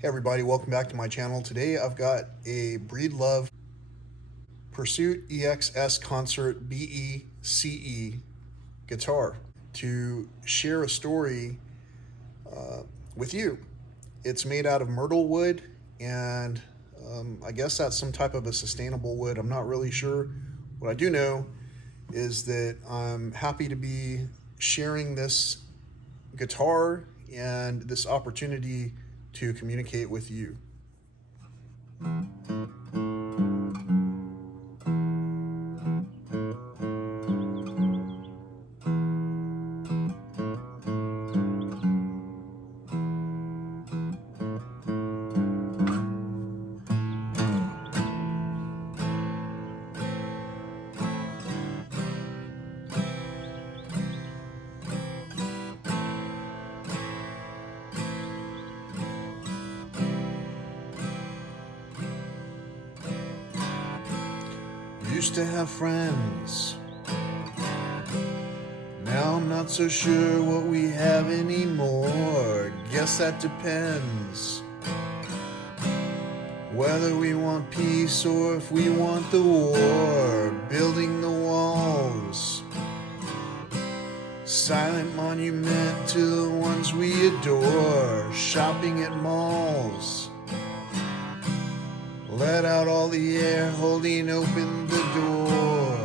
Hey everybody, welcome back to my channel. Today I've got a Breedlove Pursuit EXS Concert BECE guitar to share a story with you. It's made out of myrtle wood, and I guess that's some type of a sustainable wood. I'm not really sure. What I do know is that I'm happy to be sharing this guitar and this opportunity to communicate with you. Used to have friends. Now I'm not so sure what we have anymore. Guess that depends. Whether we want peace or if we want the war. Building the walls. Silent monument to the ones we adore. Shopping at malls. Let out all the air, holding open the door.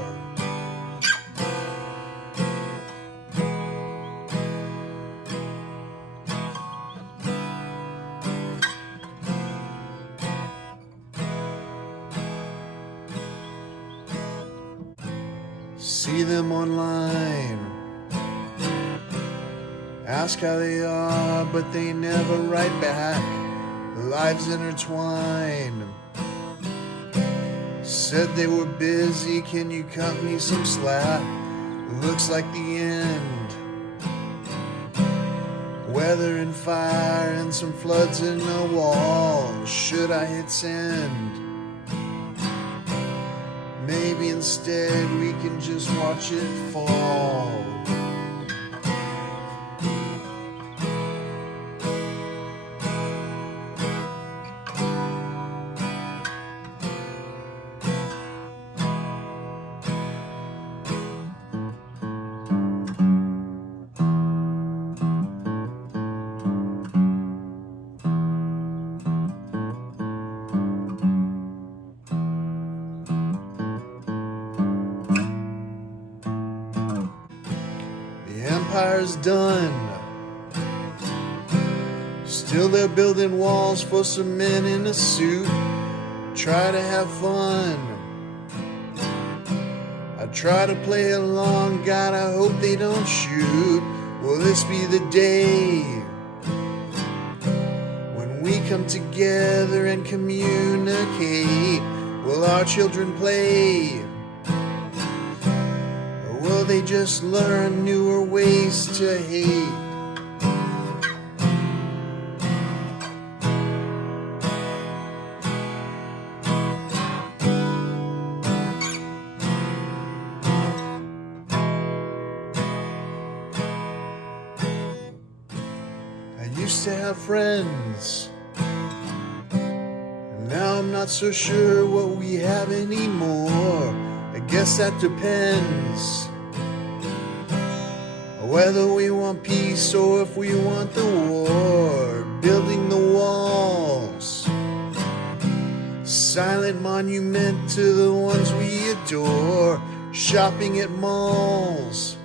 See them online. Ask how they are, but they never write back. Lives intertwined. Said they were busy, can you cut me some slack? Looks like the end. Weather and fire and some floods in the wall. Should I hit send? Maybe instead we can just watch it fall. Empire's done. Still they're building walls for some men in a suit. Try to have fun. I try to play along. God, I hope they don't shoot. Will this be the day when we come together and communicate? Will our children play? Will they just learn newer ways to hate? I used to have friends, and now I'm not so sure what we have anymore. I guess that depends. Whether we want peace or if we want the war. Building the walls. Silent monument to the ones we adore. Shopping at malls.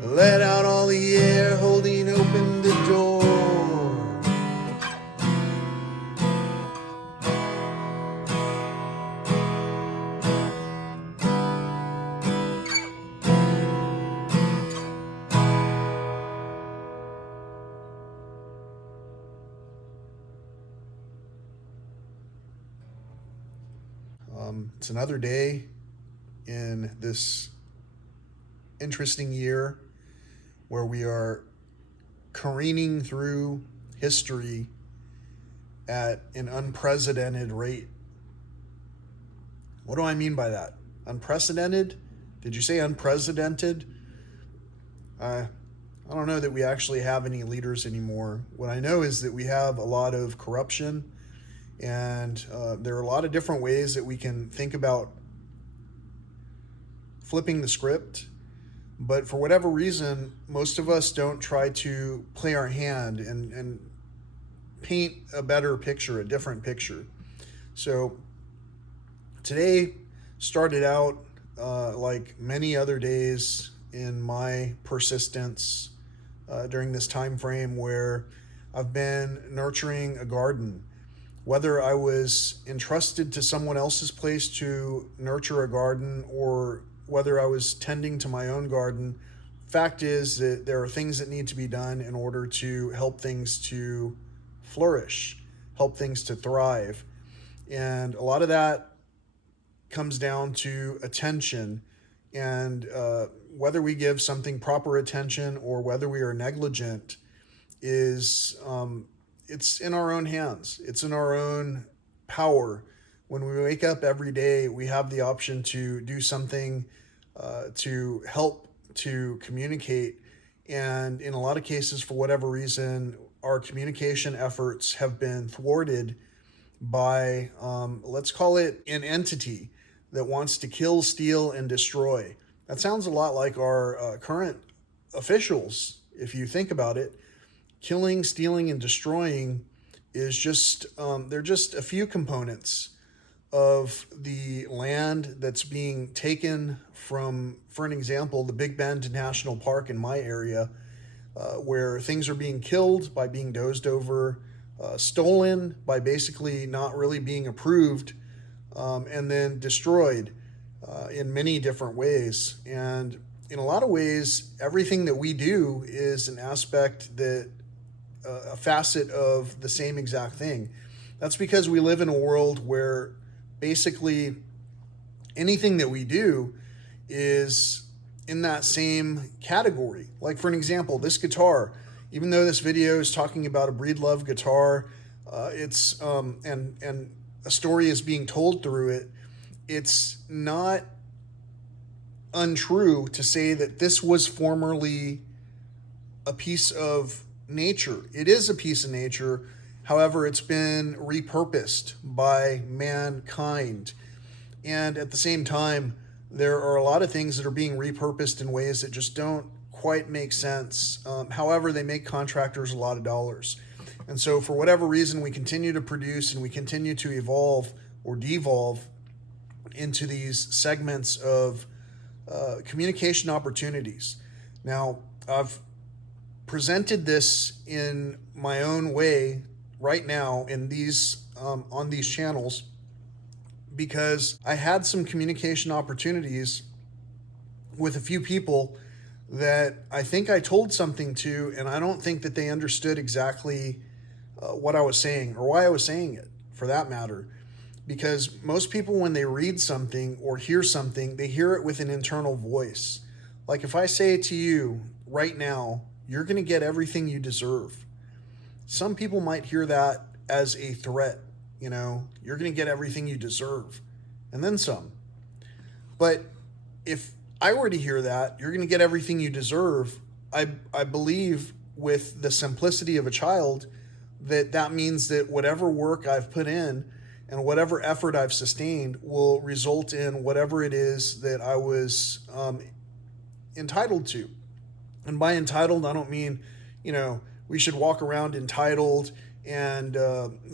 Let out all the air, holding open the door. It's another day in this interesting year where we are careening through history at an unprecedented rate. What do I mean by that? Unprecedented? Did you say unprecedented? I don't know that we actually have any leaders anymore. What I know is that we have a lot of corruption, and there are a lot of different ways that we can think about flipping the script. But for whatever reason, most of us don't try to play our hand and paint a better picture, a different picture. So today started out like many other days in my persistence during this time frame where I've been nurturing a garden. Whether I was entrusted to someone else's place to nurture a garden or whether I was tending to my own garden, fact is that there are things that need to be done in order to help things to flourish, help things to thrive. And a lot of that comes down to attention, and whether we give something proper attention or whether we are negligent is it's in our own hands. It's in our own power. When we wake up every day, we have the option to do something to help to communicate. And in a lot of cases, for whatever reason, our communication efforts have been thwarted by, let's call it an entity that wants to kill, steal, and destroy. That sounds a lot like our current officials, if you think about it. Killing, stealing, and destroying is just, they're just a few components of the land that's being taken from, for an example, the Big Bend National Park in my area, where things are being killed by being dozed over, stolen by basically not really being approved, and then destroyed in many different ways. And in a lot of ways, everything that we do is an aspect that, a facet of the same exact thing. That's because we live in a world where basically anything that we do is in that same category. Like, for an example, this guitar, even though this video is talking about a Breedlove guitar, it's and a story is being told through it, it's not untrue to say that this was formerly a piece of nature. It is a piece of nature. However, it's been repurposed by mankind. And at the same time, there are a lot of things that are being repurposed in ways that just don't quite make sense. However, they make contractors a lot of dollars. And so for whatever reason, we continue to produce and we continue to evolve or devolve into these segments of communication opportunities. Now, I've presented this in my own way right now in these on these channels because I had some communication opportunities with a few people that I think I told something to, and I don't think that they understood exactly what I was saying or why I was saying it, for that matter. Because most people, when they read something or hear something, they hear it with an internal voice. Like if I say to you right now, you're going to get everything you deserve. Some people might hear that as a threat. You know, you're going to get everything you deserve and then some. But if I were to hear that, you're going to get everything you deserve, I believe with the simplicity of a child that means that whatever work I've put in and whatever effort I've sustained will result in whatever it is that I was entitled to. And by entitled, I don't mean, you know, we should walk around entitled and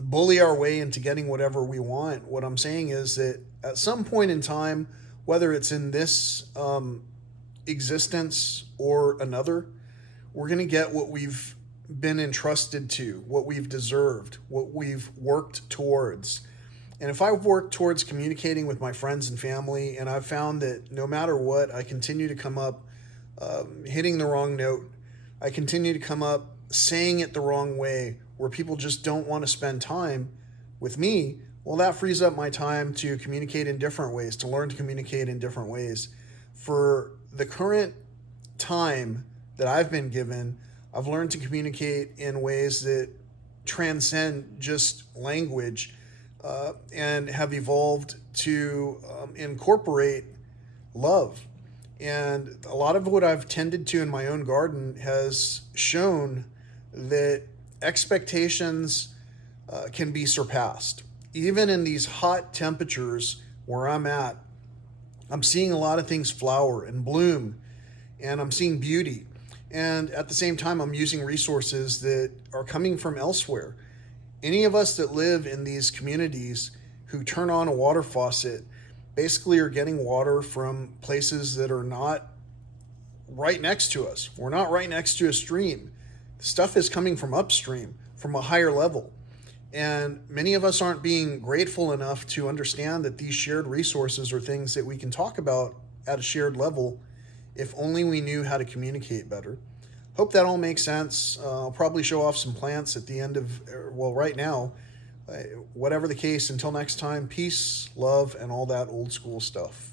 bully our way into getting whatever we want. What I'm saying is that at some point in time, whether it's in this existence or another, we're going to get what we've been entrusted to, what we've deserved, what we've worked towards. And if I've worked towards communicating with my friends and family, and I've found that no matter what, I continue to come up hitting the wrong note, I continue to come up saying it the wrong way, where people just don't want to spend time with me, well, that frees up my time to communicate in different ways, to learn to communicate in different ways. For the current time that I've been given, I've learned to communicate in ways that transcend just language and have evolved to incorporate love. And a lot of what I've tended to in my own garden has shown that expectations can be surpassed. Even in these hot temperatures where I'm at, I'm seeing a lot of things flower and bloom, and I'm seeing beauty. And at the same time, I'm using resources that are coming from elsewhere. Any of us that live in these communities who turn on a water faucet basically are getting water from places that are not right next to us. We're not right next to a stream. The stuff is coming from upstream, from a higher level. And many of us aren't being grateful enough to understand that these shared resources are things that we can talk about at a shared level if only we knew how to communicate better. Hope that all makes sense. I'll probably show off some plants at the end of, well, right now. Whatever the case, until next time, peace, love, and all that old school stuff.